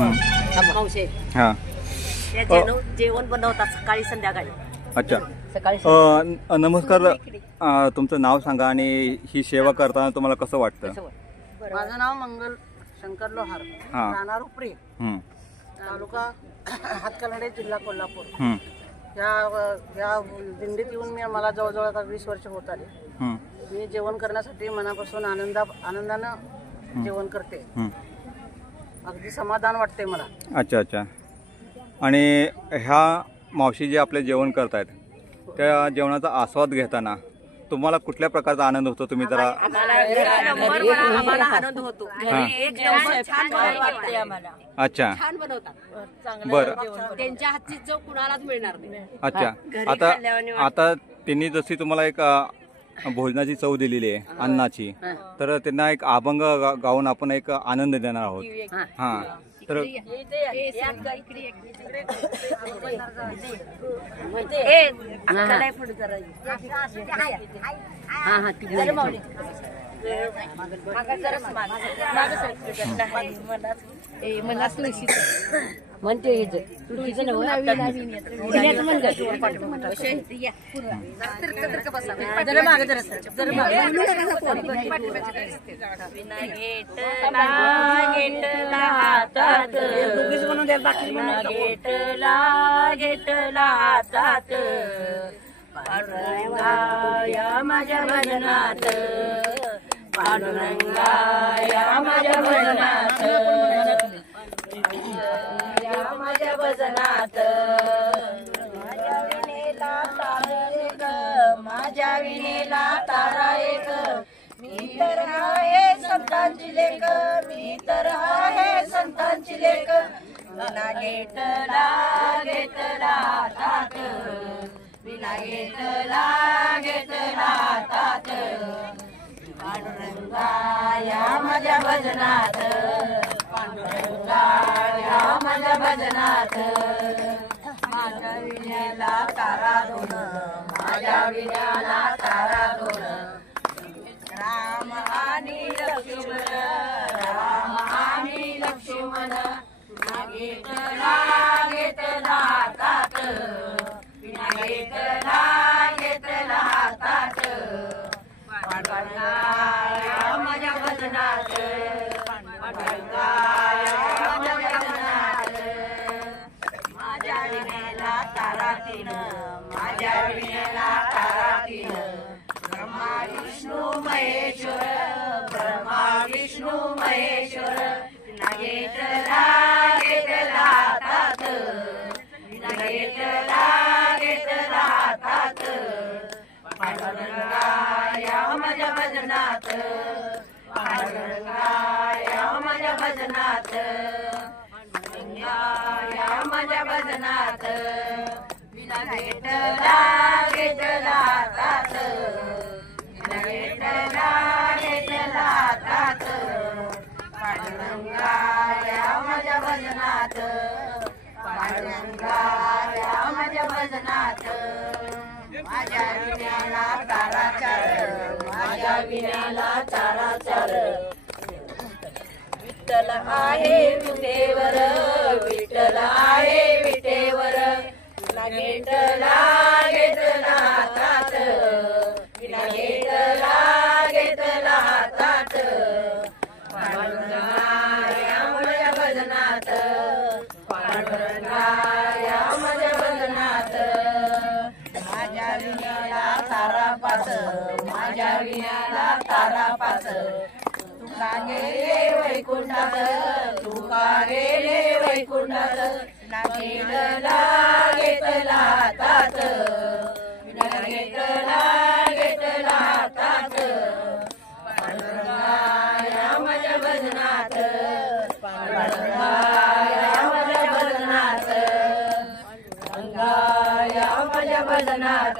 मावशी हां जेवण बनवतात सकाळी संध्याकाळी. अच्छा. सकाळी नमस्कार. तुमचं नाव सांगा आणि ही सेवा करताना तुम्हाला कसं वाटतं? माझं नाव मंगल शंकर लोहार, हां. राहणार उपरी, तालुका हातकलंडे, जिल्हा कोल्हापूर. या दिंडीत येऊन मला जवळजवळ आता 20 वर्ष होत आली. मी जेवण करण्यासाठी मनापासून आनंदानं जेवण करते. अगदी समाधान वाटते मला. अच्छा अच्छा. आणि ह्या मावशी जे आपले जेवण करतायत त्या जेवणाचा आस्वाद घेताना तुम्हाला कुठल्या प्रकारचा आनंद होतो? तुम्ही जरा आम्हाला आनंद होतो. अच्छा. छान बनवतात. बरं. त्यांच्या हातची चव कुणालाच मिळणार नाही. अच्छा. आता त्यांनी जशी तुम्हाला एक भोजनाची चव दिलेली आहे अन्नाची, तर त्यांना एक अभंग गाऊन आपण एक आनंद देणार आहोत. हां. तर म्हणते या माझ्या भजनात, पांडुरंगा या माझ्या भजनात, या माझ्या भजनात, माझ्या विनेला तारा एक, माझ्या विनेला तारा एक, मी तर आहे संतांची लेक, मी तर आहे संतांची लेक, विना घेतला घेतला तात, विना घेतला घेतला तात, पांडुरंगा या माझ्या भजनात, पांडुरंगा या माझ्या भजनात, माझ्या विण्याला तारा दोन, माझ्या विण्याला तारा दोन, राम आणि लक्ष्मण, राम आणि लक्ष्मण, घेतला घेतला तात, विना घेतला घेतला तात, पांडुरंगा या माझ्या भजनात, पांडुरंगा या माझ्या भजनात, माझ्या विण्याला तारा तीन, माझ्या विण्याला तारा तीन, ब्रह्मा विष्णू महेश्वर, ब्रह्मा विष्णू महेश्वर, विना घेतला घेतला तात, विना घेतला घेतला तात, पांडुरंगा या माझ्या भजनात, पांडुरंगा या माझ्या भजनात, पांडुरंगा या माझ्या भजनात, विना घेतला घेतला तात, विना घेतला घेतला तात, पांडुरंगा या माझ्या भजनात, पांडुरंगा या माझ्या भजनात, माझ्या विण्याला तारा चार, माझ्या विण्याला तारा चार, विठ्ठल आहे विटेवर, विठ्ठल आहे विटेवर, घेतला घेतला तात, विना घेतला घेतला तात, पांडुरंगा या माझ्या भजनात, पांडुरंगा या माझ्या भजनात, माझ्या विण्याला तारा पाच, माझ्या विण्याला तारा पाच, तुका गेले वैकुंठात, तुका गेले वैकुंठात, घेतला घेतला तात, विना घेतला घेतला तात, पांडुरंगा या माझ्या भजनात, पांडुरंगा या माझ्या भजनात, पांडुरंगा या माझ्या भजनात,